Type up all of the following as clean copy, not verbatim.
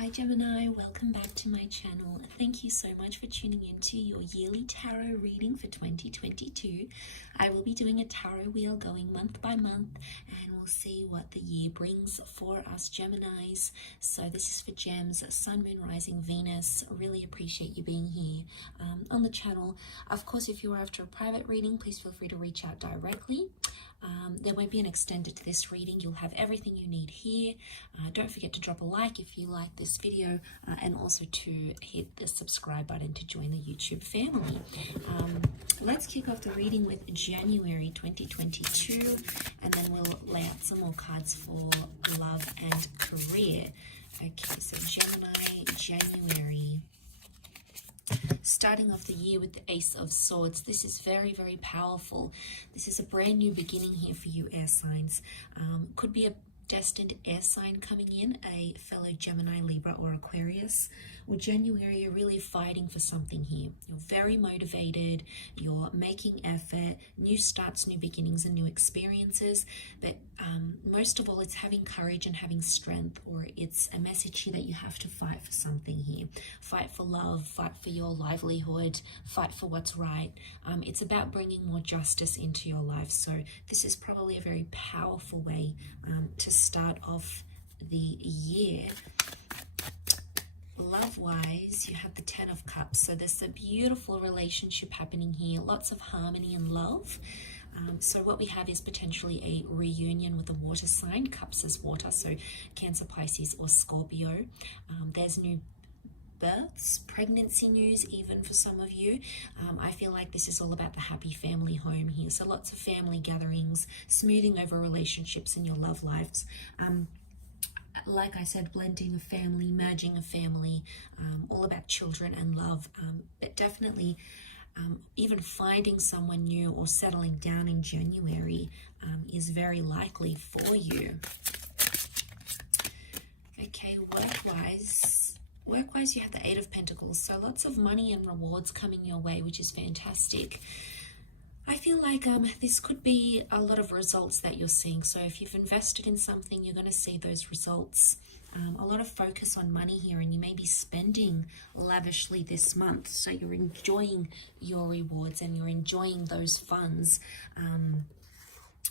Hi Gemini, welcome back to my channel. Thank you so much for tuning into your yearly tarot reading for 2022. I will be doing a tarot wheel going month by month and we'll see what the year brings for us Geminis. So this is for Gems, Sun, Moon, Rising, Venus. Really appreciate you being here on the channel. Of course, if you're after a private reading, please feel free to reach out directly. There won't be an extended to this reading. You'll have everything you need here. Don't forget to drop a like if you like this video and also to hit the subscribe button to join the YouTube family. Let's kick off the reading with January 2022 and then we'll lay out some more cards for love and career. Okay, so Gemini, January. Starting off the year with the Ace of Swords. This is very, very powerful. This is a brand new beginning here for you air signs. Could be a destined air sign coming in, a fellow Gemini, Libra, or Aquarius. Or January, you're really fighting for something here. You're very motivated, you're making effort, new starts, new beginnings, and new experiences. But most of all, it's having courage and having strength, or it's a message here that you have to fight for something here. Fight for love, fight for your livelihood, fight for what's right. It's about bringing more justice into your life. So this is probably a very powerful way to start off the year. Love-wise, you have the Ten of Cups. So there's a beautiful relationship happening here. Lots of harmony and love. So what we have is potentially a reunion with a water sign. Cups is water, so Cancer, Pisces, or Scorpio. There's new births, pregnancy news even for some of you. I feel like this is all about the happy family home here. So lots of family gatherings, smoothing over relationships in your love lives. Like I said, blending a family, merging a family, all about children and love, but definitely even finding someone new or settling down in January is very likely for you. Okay, work-wise, you have the Eight of Pentacles, so lots of money and rewards coming your way, which is fantastic. I feel like this could be a lot of results that you're seeing. So if you've invested in something, you're going to see those results. A lot of focus on money here, and you may be spending lavishly this month. So you're enjoying your rewards and you're enjoying those funds,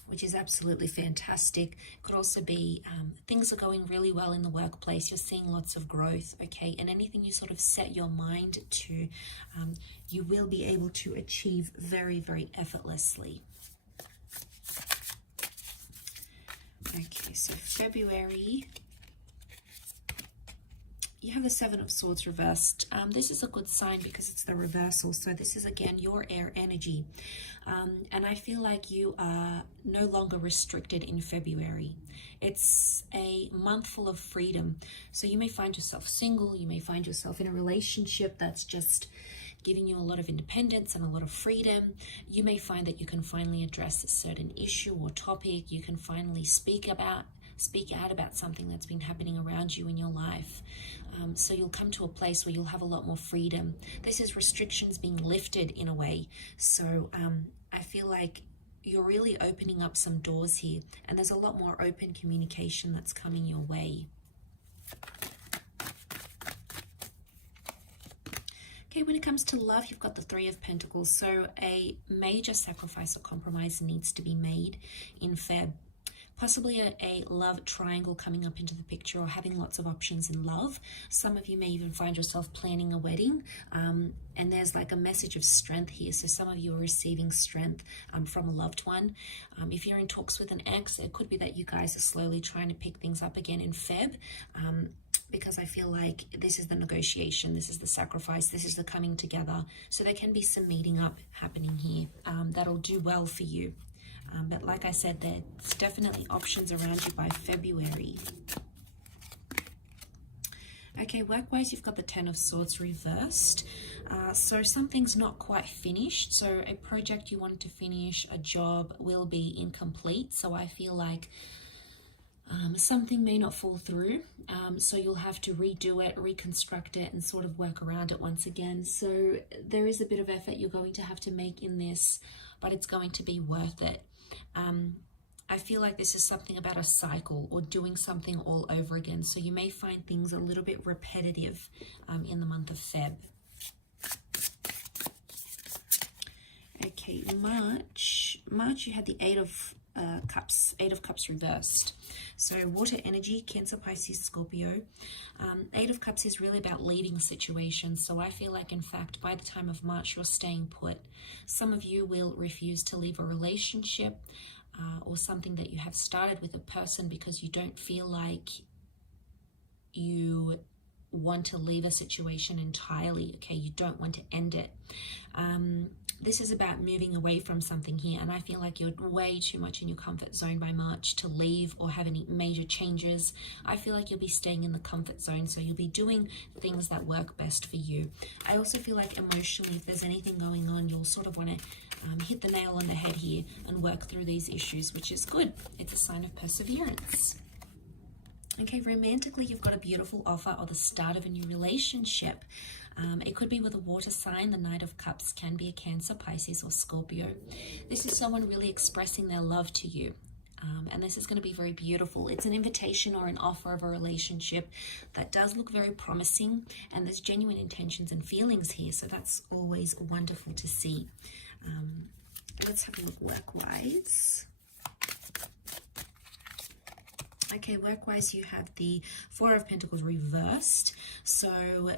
which is absolutely fantastic. Could also be things are going really well in the workplace. You're seeing lots of growth, okay? And anything you sort of set your mind to, you will be able to achieve very, very effortlessly. Okay, so February, you have the Seven of Swords reversed. This is a good sign because it's the reversal. So this is, again, your air energy. And I feel like you are no longer restricted in February. It's a month full of freedom. So you may find yourself single. You may find yourself in a relationship that's just giving you a lot of independence and a lot of freedom. You may find that you can finally address a certain issue or topic. You can finally speak out about something that's been happening around you in your life. So you'll come to a place where you'll have a lot more freedom. This is restrictions being lifted in a way. So I feel like you're really opening up some doors here, and there's a lot more open communication that's coming your way. Okay, when it comes to love, you've got the Three of Pentacles. So a major sacrifice or compromise needs to be made in Feb. Possibly a love triangle coming up into the picture, or having lots of options in love. Some of you may even find yourself planning a wedding, and there's like a message of strength here. So some of you are receiving strength from a loved one. If you're in talks with an ex, it could be that you guys are slowly trying to pick things up again in Feb, because I feel like this is the negotiation, this is the sacrifice, this is the coming together. So there can be some meeting up happening here that'll do well for you. But like I said, there's definitely options around you by February. Okay, work-wise, you've got the Ten of Swords reversed. So something's not quite finished. So a project you wanted to finish, a job, will be incomplete. So I feel like something may not fall through. So you'll have to redo it, reconstruct it, and sort of work around it once again. So there is a bit of effort you're going to have to make in this, but it's going to be worth it. I feel like this is something about a cycle or doing something all over again. So you may find things a little bit repetitive in the month of Feb. Okay, March you had the Eight of Cups reversed. So water energy, Cancer, Pisces, Scorpio. Eight of Cups is really about leaving situations. So I feel like, in fact, by the time of March, you're staying put. Some of you will refuse to leave a relationship or something that you have started with a person because you don't feel like you want to leave a situation entirely. Okay, you don't want to end it. This is about moving away from something here, and I feel like you're way too much in your comfort zone by March to leave or have any major changes. I feel like you'll be staying in the comfort zone, so you'll be doing things that work best for you. I also feel like emotionally, if there's anything going on, you'll sort of want to hit the nail on the head here and work through these issues, which is good. It's a sign of perseverance. Okay, romantically, you've got a beautiful offer or the start of a new relationship. It could be with a water sign. The Knight of Cups can be a Cancer, Pisces, or Scorpio. This is someone really expressing their love to you. And this is going to be very beautiful. It's an invitation or an offer of a relationship that does look very promising, and there's genuine intentions and feelings here, so that's always wonderful to see. Let's have a look work-wise. Okay, work-wise, you have the Four of Pentacles reversed. So,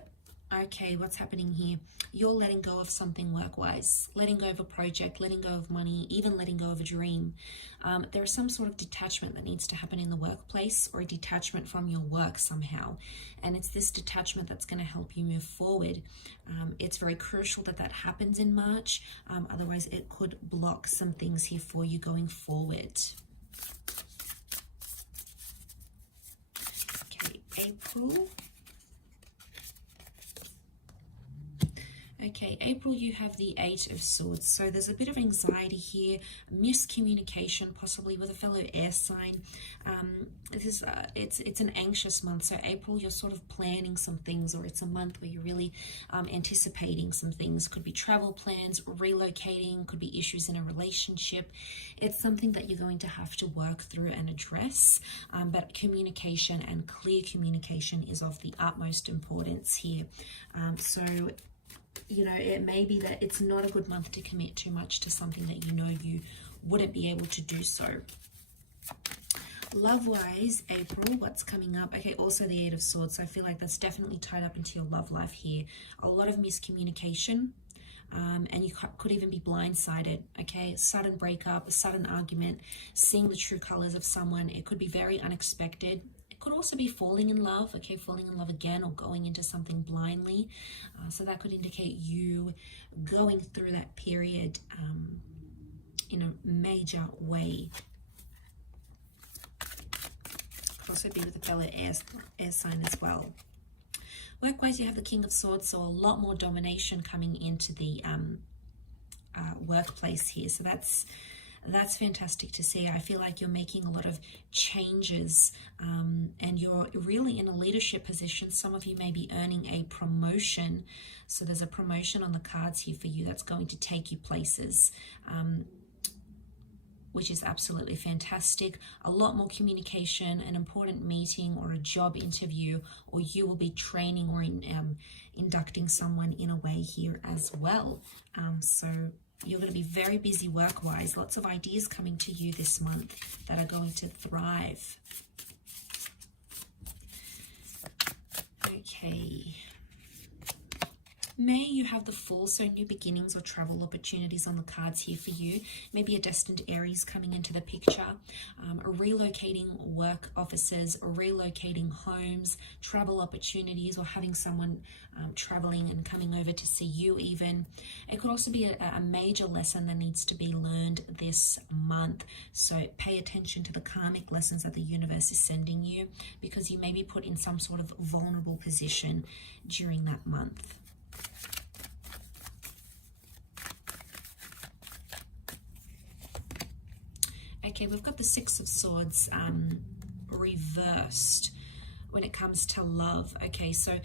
okay, what's happening here? You're letting go of something work-wise, letting go of a project, letting go of money, even letting go of a dream. There is some sort of detachment that needs to happen in the workplace, or a detachment from your work somehow. And it's this detachment that's going to help you move forward. It's very crucial that that happens in March. Otherwise, it could block some things here for you going forward. April. Okay, April, you have the Eight of Swords. So there's a bit of anxiety here, miscommunication, possibly with a fellow air sign. It's an anxious month. So April, you're sort of planning some things, or it's a month where you're really anticipating some things. Could be travel plans, relocating, could be issues in a relationship. It's something that you're going to have to work through and address. But communication and clear communication is of the utmost importance here. So you know, it may be that it's not a good month to commit too much to something that you know you wouldn't be able to do so. Love-wise, April, what's coming up? Okay, also the Eight of Swords. So I feel like that's definitely tied up into your love life here. A lot of miscommunication, and you could even be blindsided, okay? Sudden breakup, a sudden argument, seeing the true colors of someone. It could be very unexpected. Could also be falling in love, okay, falling in love again, or going into something blindly. So that could indicate you going through that period in a major way. Could also be with a fellow air sign as well. Work-wise, you have the King of Swords, so a lot more domination coming into the workplace here. So that's fantastic to see. I feel like you're making a lot of changes, and you're really in a leadership position. Some of you may be earning a promotion. So there's a promotion on the cards here for you that's going to take you places, which is absolutely fantastic. A lot more communication, an important meeting or a job interview, or you will be training or inducting someone in a way here as well. So you're going to be very busy work-wise. Lots of ideas coming to you this month that are going to thrive. Okay. May, you have the Fool, so new beginnings or travel opportunities on the cards here for you. Maybe a destined Aries coming into the picture. Relocating work offices, or relocating homes, travel opportunities, or having someone traveling and coming over to see you even. It could also be a major lesson that needs to be learned this month. So pay attention to the karmic lessons that the universe is sending you, because you may be put in some sort of vulnerable position during that month. Okay, we've got the Six of Swords reversed. when it comes to love. Okay, so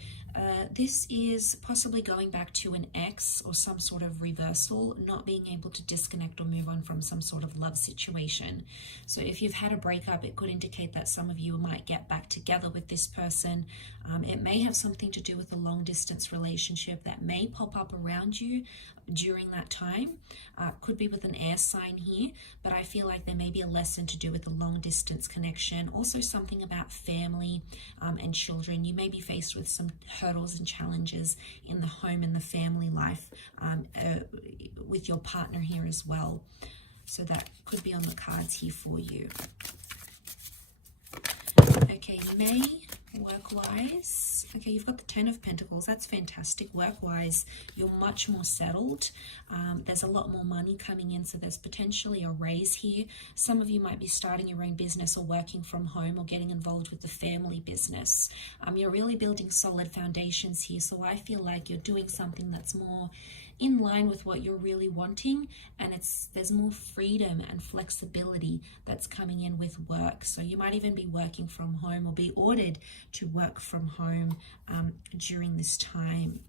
this is possibly going back to an ex or some sort of reversal, not being able to disconnect or move on from some sort of love situation. So if you've had a breakup, it could indicate that some of you might get back together with this person. It may have something to do with a long distance relationship that may pop up around you during that time. Could be with an air sign here, but I feel like there may be a lesson to do with a long distance connection. Also something about family and children. You may be faced with some hurdles and challenges in the home and the family life with your partner here as well. So that could be on the cards here for you. Okay, you may work-wise. Okay, you've got the 10 of Pentacles. That's fantastic. Work-wise, you're much more settled. There's a lot more money coming in, so there's potentially a raise here. Some of you might be starting your own business or working from home or getting involved with the family business. You're really building solid foundations here, so I feel like you're doing something that's more in line with what you're really wanting, and there's more freedom and flexibility that's coming in with work. So you might even be working from home or be ordered to work from home during this time.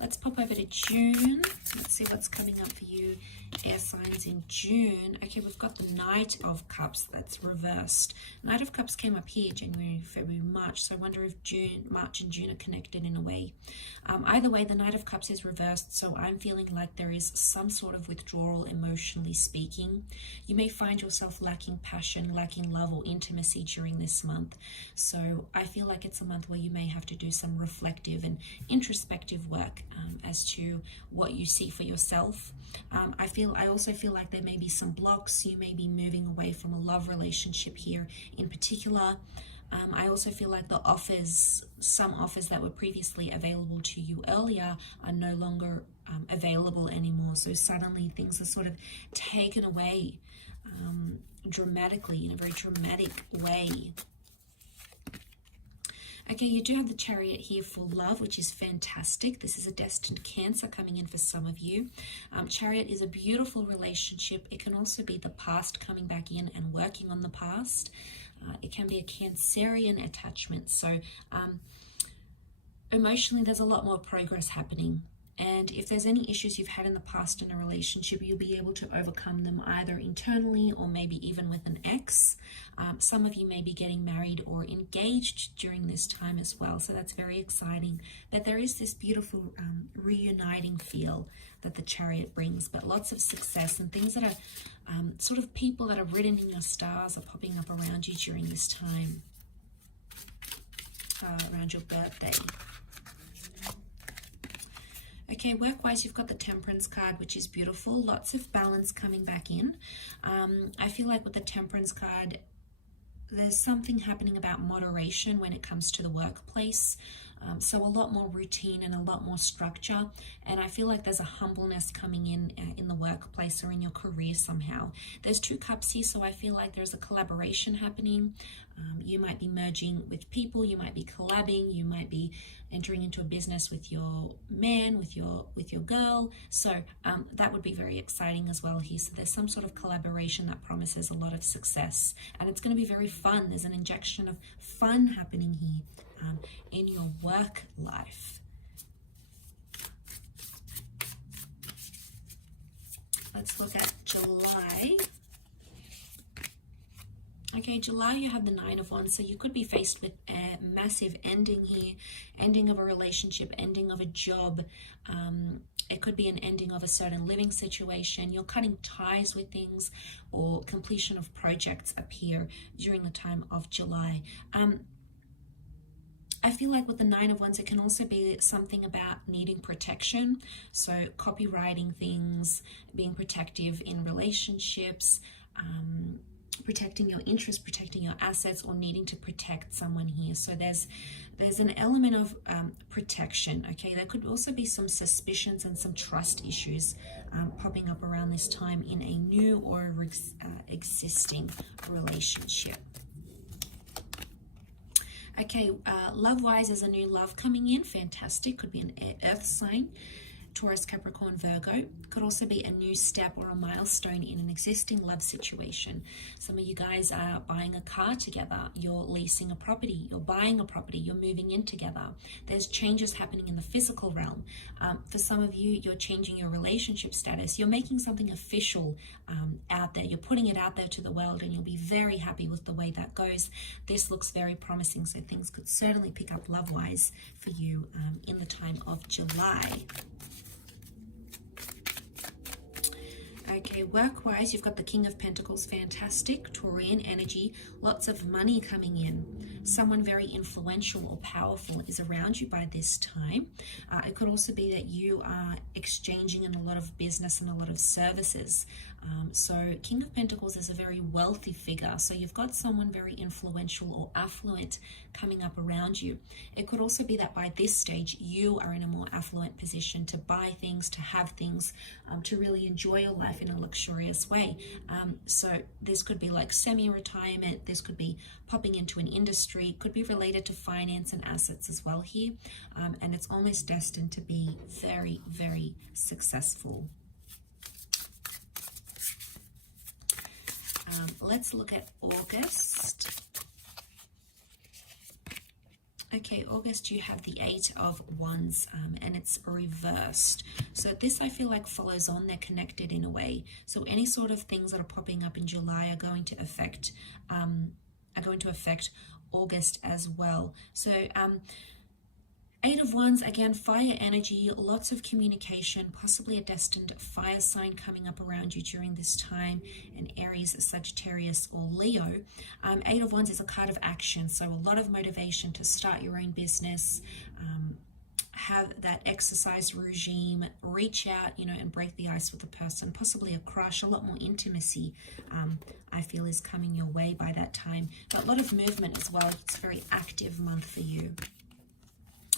Let's pop over to June. Let's see what's coming up for you, air signs in June. Okay, we've got the Knight of Cups that's reversed. Knight of Cups came up here, January, February, March. So I wonder if March and June are connected in a way. Either way, the Knight of Cups is reversed. So I'm feeling like there is some sort of withdrawal, emotionally speaking. You may find yourself lacking passion, lacking love or intimacy during this month. So I feel like it's a month where you may have to do some reflective and introspective work as to what you see for yourself. I also feel like there may be some blocks. You may be moving away from a love relationship here in particular. I also feel like the some offers that were previously available to you earlier are no longer available anymore. So suddenly things are sort of taken away dramatically, in a very dramatic way. Okay, you do have the Chariot here for love, which is fantastic. This is a destined Cancer coming in for some of you. Chariot is a beautiful relationship. It can also be the past coming back in and working on the past. It can be a Cancerian attachment. So emotionally, there's a lot more progress happening. And if there's any issues you've had in the past in a relationship, you'll be able to overcome them either internally or maybe even with an ex. Some of you may be getting married or engaged during this time as well. So that's very exciting. But there is this beautiful reuniting feel that the Chariot brings, but lots of success and things that are sort of people that are written in your stars are popping up around you during this time, around your birthday. Okay, work-wise, you've got the Temperance card, which is beautiful. Lots of balance coming back in. I feel like with the Temperance card, there's something happening about moderation when it comes to the workplace. So a lot more routine and a lot more structure. And I feel like there's a humbleness coming in the workplace or in your career somehow. There's 2 cups here, so I feel like there's a collaboration happening. You might be merging with people, you might be collabing, you might be entering into a business with your man, with your girl. So that would be very exciting as well here. So there's some sort of collaboration that promises a lot of success, and it's going to be very fun. There's an injection of fun happening here in your work life. Let's look at July. Okay, July, you have the 9 of Wands, so you could be faced with a massive ending here, ending of a relationship, ending of a job. It could be an ending of a certain living situation. You're cutting ties with things, or completion of projects appear during the time of July. I feel like with the 9 of Wands, it can also be something about needing protection. So copywriting things, being protective in relationships, protecting your interests, protecting your assets, or needing to protect someone here. So there's an element of protection. Okay, there could also be some suspicions and some trust issues popping up around this time in a new or existing relationship. Okay, love-wise, there's a new love coming in. Fantastic. Could be an earth sign. Taurus, Capricorn, Virgo. Could also be a new step or a milestone in an existing love situation. Some of you guys are buying a car together, you're leasing a property, you're buying a property, you're moving in together. There's changes happening in the physical realm. For some of you, you're changing your relationship status. You're making something official out there. You're putting it out there to the world, and you'll be very happy with the way that goes. This looks very promising, so things could certainly pick up love-wise for you in the time of July. Okay, work-wise, you've got the King of Pentacles, fantastic, Taurian energy, lots of money coming in. Someone very influential or powerful is around you by this time. It could also be that you are exchanging in a lot of business and a lot of services. So King of Pentacles is a very wealthy figure. So you've got someone very influential or affluent coming up around you. It could also be that by this stage, you are in a more affluent position to buy things, to have things, to really enjoy your life in a luxurious way. So this could be like semi-retirement. This could be popping into an industry. Could be related to finance and assets as well here. And it's almost destined to be very, very successful. Let's look at August. Okay, August, you have the 8 of Wands, and it's reversed. So this, I feel like, follows on. They're connected in a way. So any sort of things that are popping up in July are going to affect August as well. So 8 of Wands, again, fire energy, lots of communication, possibly a destined fire sign coming up around you during this time, an Aries, Sagittarius, or Leo. 8 of Wands is a card of action, so a lot of motivation to start your own business, have that exercise regime, reach out, and break the ice with a person, possibly a crush, a lot more intimacy, I feel, is coming your way by that time. But a lot of movement as well. It's a very active month for you.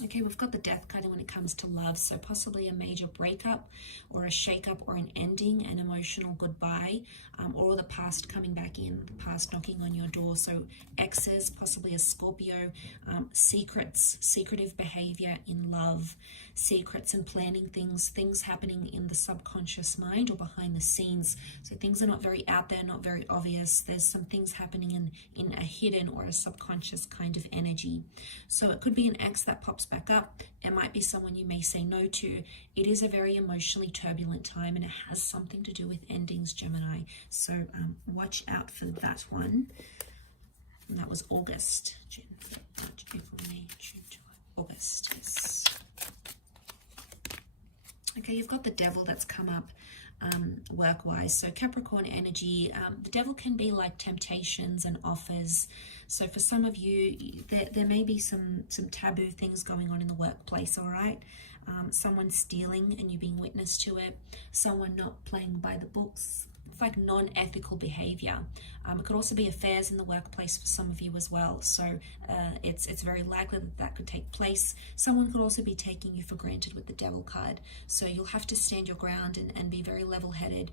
Okay, we've got the Death card when it comes to love, so possibly a major breakup or a shake-up or an ending, an emotional goodbye, or the past coming back in, the past knocking on your door. So exes, possibly a Scorpio, secrets, secretive behavior in love, secrets and planning things happening in the subconscious mind or behind the scenes. So things are not very out there, not very obvious. There's some things happening in a hidden or a subconscious kind of energy. So it could be an ex that pops back up. It might be someone you may say no to. It is a very emotionally turbulent time, and it has something to do with endings, Gemini. So watch out for that one. And that was August. June, March, April, May, June, July, August. Yes. Okay, you've got the Devil that's come up work-wise. So Capricorn energy, the Devil can be like temptations and offers. So for some of you, there may be some taboo things going on in the workplace, all right? Someone stealing and you being witness to it, someone not playing by the books. It's like non-ethical behavior. It could also be affairs in the workplace for some of you as well. So it's very likely that could take place. Someone could also be taking you for granted with the Devil card. So you'll have to stand your ground and be very level-headed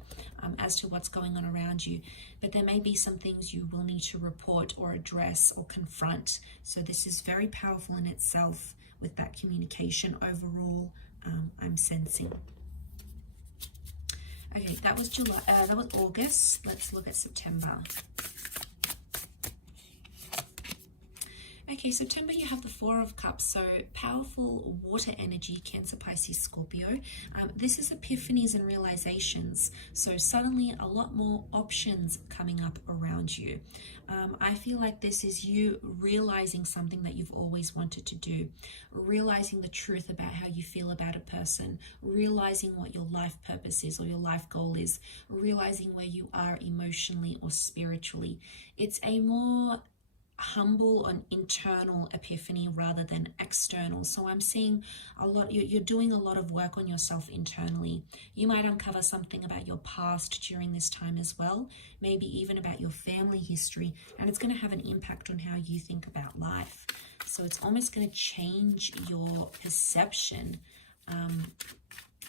as to what's going on around you. But there may be some things you will need to report or address or confront. So this is very powerful in itself with that communication overall, I'm sensing. Okay, that was July. That was August. Let's look at September. Okay, September, you have the Four of Cups, so powerful water energy, Cancer, Pisces, Scorpio. This is epiphanies and realizations, so suddenly a lot more options coming up around you. I feel like this is you realizing something that you've always wanted to do, realizing the truth about how you feel about a person, realizing what your life purpose is or your life goal is, realizing where you are emotionally or spiritually. It's a more humble and internal epiphany rather than external. So I'm seeing a lot, you're doing a lot of work on yourself internally. You might uncover something about your past during this time as well, maybe even about your family history, and it's going to have an impact on how you think about life. So it's almost going to change your perception.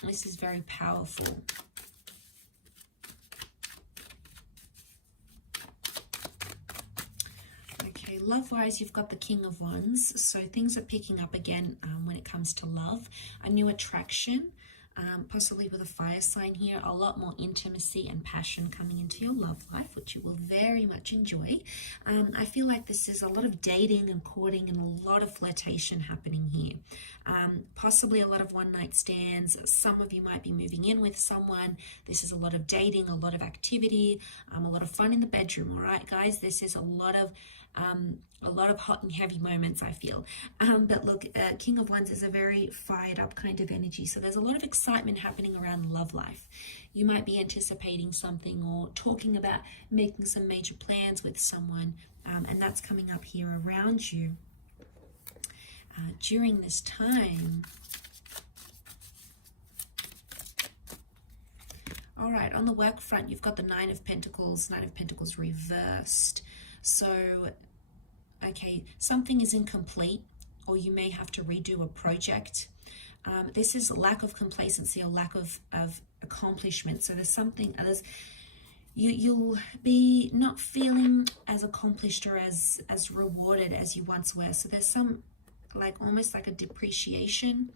This is very powerful. Love-wise, you've got the King of Wands, so things are picking up again when it comes to love. A new attraction, possibly with a fire sign here, a lot more intimacy and passion coming into your love life, which you will very much enjoy. I feel like this is a lot of dating and courting and a lot of flirtation happening here. Possibly a lot of one-night stands. Some of you might be moving in with someone. This is a lot of dating, a lot of activity, a lot of fun in the bedroom. All right, guys, this is a lot of hot and heavy moments, I feel. But look, King of Wands is a very fired up kind of energy. So there's a lot of excitement happening around love life. You might be anticipating something or talking about making some major plans with someone. And that's coming up here around you during this time. All right, on the work front, you've got the Nine of Pentacles reversed. So, okay, something is incomplete, or you may have to redo a project. This is lack of complacency or lack of accomplishment. So there's something, you'll be not feeling as accomplished or as rewarded as you once were. So there's some, like almost like a depreciation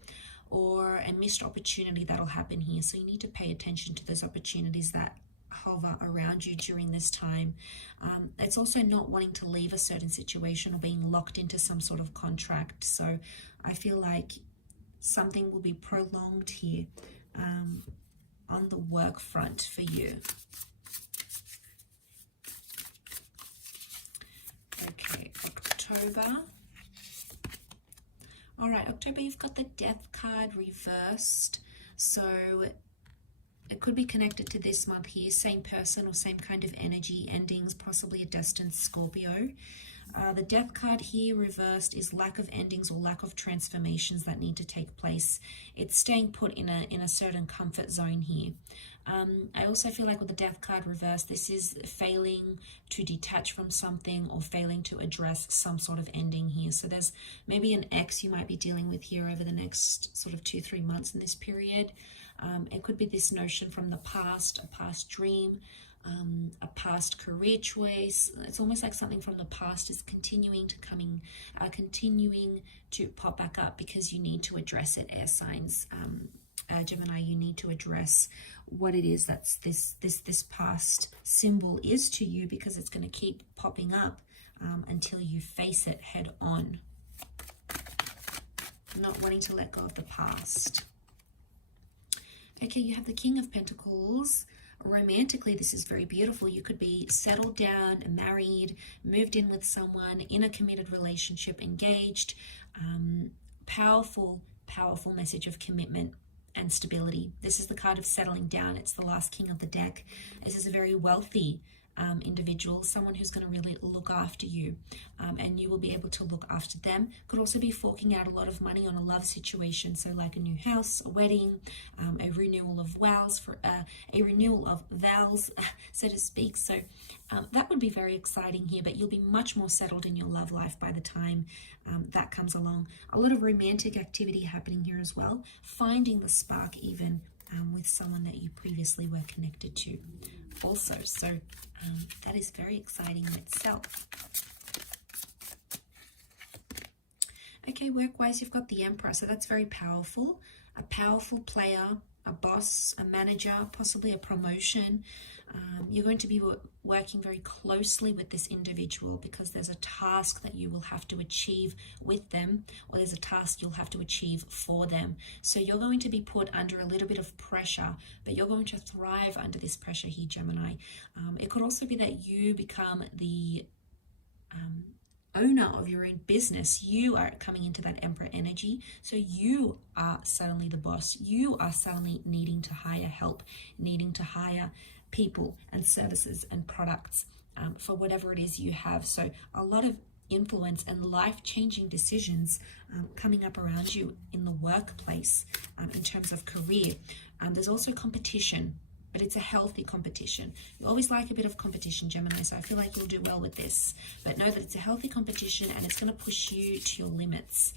or a missed opportunity that'll happen here. So you need to pay attention to those opportunities that hover around you during this time. It's also not wanting to leave a certain situation or being locked into some sort of contract. So I feel like something will be prolonged here on the work front for you. Okay, October. All right, October, you've got the Death card reversed. So it could be connected to this month here, same person or same kind of energy, endings, possibly a destined Scorpio. The Death card here reversed is lack of endings or lack of transformations that need to take place. It's staying put in a certain comfort zone here. I also feel like with the Death card reversed, this is failing to detach from something or failing to address some sort of ending here. So there's maybe an ex you might be dealing with here over the next sort of 2-3 months in this period. It could be this notion from the past, a past dream, a past career choice. It's almost like something from the past is continuing to pop back up because you need to address it, air signs. Gemini, you need to address what it is that's this past symbol is to you, because it's going to keep popping up until you face it head on. Not wanting to let go of the past. Okay, you have the King of Pentacles. Romantically, this is very beautiful. You could be settled down, married, moved in with someone, in a committed relationship, engaged. Powerful message of commitment and stability. This is the card of settling down. It's the last king of the deck. This is a very wealthy individual, someone who's going to really look after you, and you will be able to look after them. Could also be forking out a lot of money on a love situation, so like a new house, a wedding, a renewal of vows, so to speak. So that would be very exciting here, but you'll be much more settled in your love life by the time that comes along. A lot of romantic activity happening here as well, finding the spark even with someone that you previously were connected to also. So that is very exciting in itself. Okay, work-wise, you've got the Emperor. So that's very powerful. A powerful player, a boss, a manager, possibly a promotion. You're going to be working very closely with this individual because there's a task that you will have to achieve with them, or there's a task you'll have to achieve for them. So you're going to be put under a little bit of pressure, but you're going to thrive under this pressure here, Gemini. It could also be that you become the owner of your own business. You are coming into that Emperor energy, so you are suddenly the boss. You are suddenly needing to hire help, needing to hire people and services and products for whatever it is you have. So a lot of influence and life-changing decisions coming up around you in the workplace in terms of career. There's also competition, but it's a healthy competition. You always like a bit of competition, Gemini, so I feel like you'll do well with this. But know that it's a healthy competition and it's going to push you to your limits,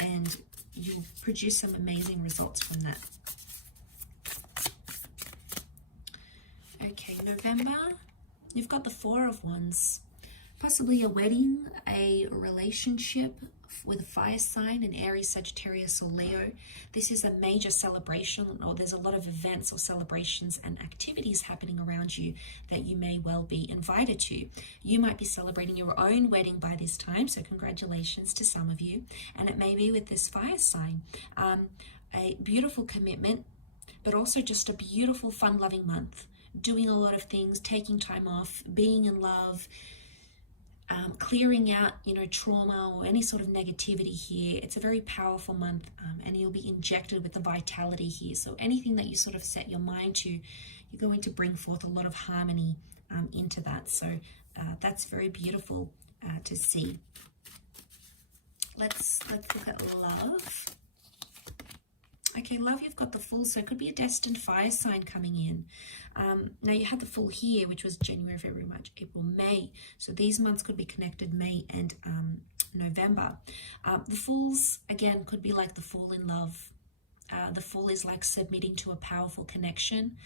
and you'll produce some amazing results from that. Okay, November, you've got the Four of Wands. Possibly a wedding, a relationship, with a fire sign, an Aries, Sagittarius, or Leo. This is a major celebration, or there's a lot of events or celebrations and activities happening around you that you may well be invited to. You might be celebrating your own wedding by this time, so congratulations to some of you. And it may be with this fire sign. A beautiful commitment, but also just a beautiful, fun-loving month. Doing a lot of things, taking time off, being in love, clearing out, trauma or any sort of negativity here. It's a very powerful month, and you'll be injected with the vitality here. So anything that you sort of set your mind to, you're going to bring forth a lot of harmony into that. So that's very beautiful to see. Let's look at love. Okay, love, you've got the Fool, so it could be a destined fire sign coming in. Now, you had the Fool here, which was January, February, March, April, May. So these months could be connected, May and November. The Fools, again, could be like the Fool in love. The Fool is like submitting to a powerful connection.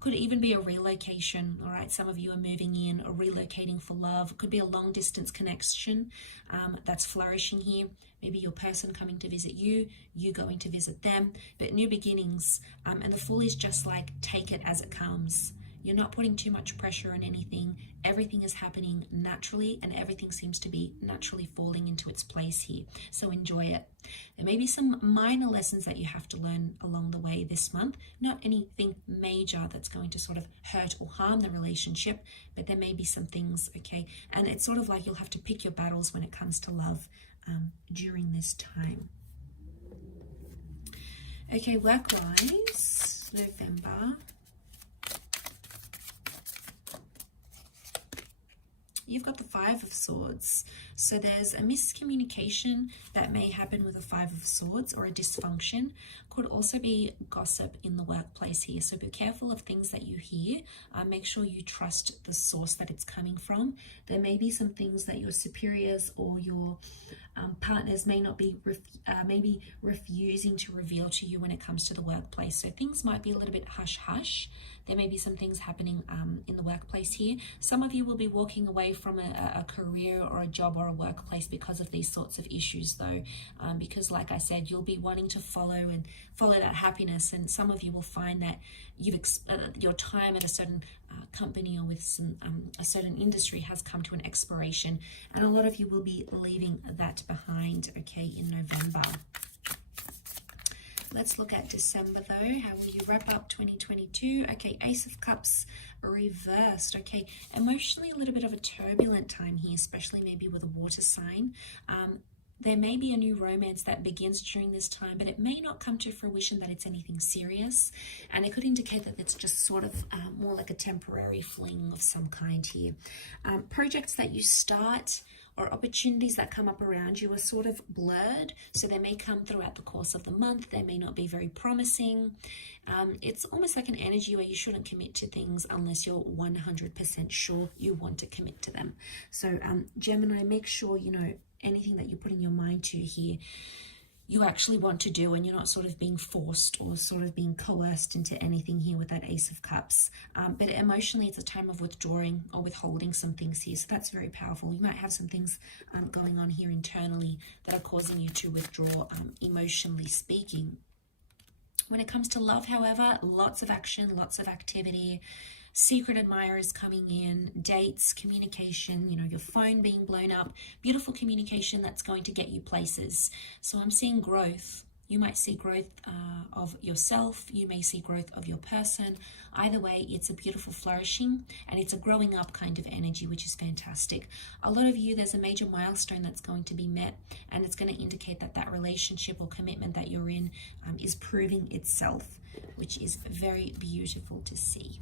Could even be a relocation, all right? Some of you are moving in or relocating for love. Could be a long distance connection that's flourishing here. Maybe your person coming to visit you, you going to visit them, but new beginnings. And the Fool is just like, take it as it comes. You're not putting too much pressure on anything. Everything is happening naturally, and everything seems to be naturally falling into its place here. So enjoy it. There may be some minor lessons that you have to learn along the way this month. Not anything major that's going to sort of hurt or harm the relationship, but there may be some things, okay? And it's sort of like you'll have to pick your battles when it comes to love during this time. Okay, work-wise, November. You've got the Five of Swords. So there's a miscommunication that may happen with a Five of Swords, or a dysfunction. Could also be gossip in the workplace here. So be careful of things that you hear. Make sure you trust the source that it's coming from. There may be some things that your superiors or your partners may not be maybe refusing to reveal to you when it comes to the workplace. So things might be a little bit hush-hush. There may be some things happening in the workplace here. Some of you will be walking away from a career or a job or a workplace because of these sorts of issues, though, because like I said, you'll be wanting to follow that happiness, and some of you will find that your time at a certain company or with a certain industry has come to an expiration, and a lot of you will be leaving that behind, okay, in November. Let's look at December though. How will you wrap up 2022? Okay, Ace of Cups reversed. Okay, emotionally a little bit of a turbulent time here, especially maybe with a water sign. There may be a new romance that begins during this time, but it may not come to fruition that it's anything serious. And it could indicate that it's just sort of more like a temporary fling of some kind here. Projects that you start or opportunities that come up around you are sort of blurred. So they may come throughout the course of the month. They may not be very promising. It's almost like an energy where you shouldn't commit to things unless you're 100% sure you want to commit to them. So Gemini, make sure, anything that you're putting your mind to here, you actually want to do, and you're not sort of being forced or sort of being coerced into anything here with that Ace of Cups. But emotionally, it's a time of withdrawing or withholding some things here. So that's very powerful. You might have some things going on here internally that are causing you to withdraw, emotionally speaking. When it comes to love, however, lots of action, lots of activity. Secret admirers coming in, dates, communication, your phone being blown up, beautiful communication that's going to get you places. So I'm seeing growth. You might see growth of yourself. You may see growth of your person. Either way, it's a beautiful flourishing, and it's a growing up kind of energy, which is fantastic. A lot of you, there's a major milestone that's going to be met, and it's going to indicate that that relationship or commitment that you're in is proving itself, which is very beautiful to see.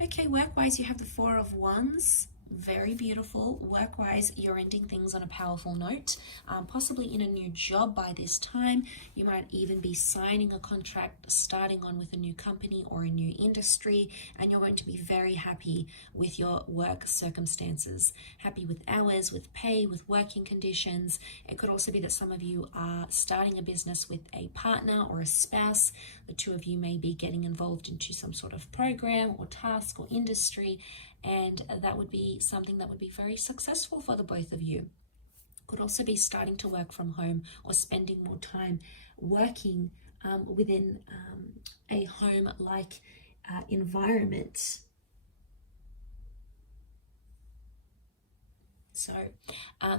Okay, work-wise, you have the Four of Wands. Very beautiful. Work-wise, you're ending things on a powerful note, possibly in a new job by this time. You might even be signing a contract, starting on with a new company or a new industry, and you're going to be very happy with your work circumstances. Happy with hours, with pay, with working conditions. It could also be that some of you are starting a business with a partner or a spouse. The two of you may be getting involved into some sort of program or task or industry, and that would be something that would be very successful for the both of you. Could also be starting to work from home or spending more time working within a home-like environment. So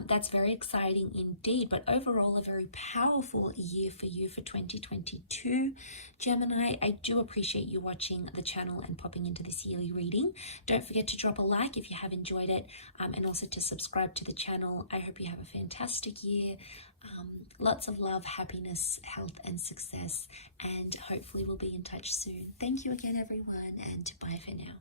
that's very exciting indeed, but overall a very powerful year for you for 2022. Gemini, I do appreciate you watching the channel and popping into this yearly reading. Don't forget to drop a like if you have enjoyed it, and also to subscribe to the channel. I hope you have a fantastic year. Lots of love, happiness, health, and success, and hopefully we'll be in touch soon. Thank you again, everyone, and bye for now.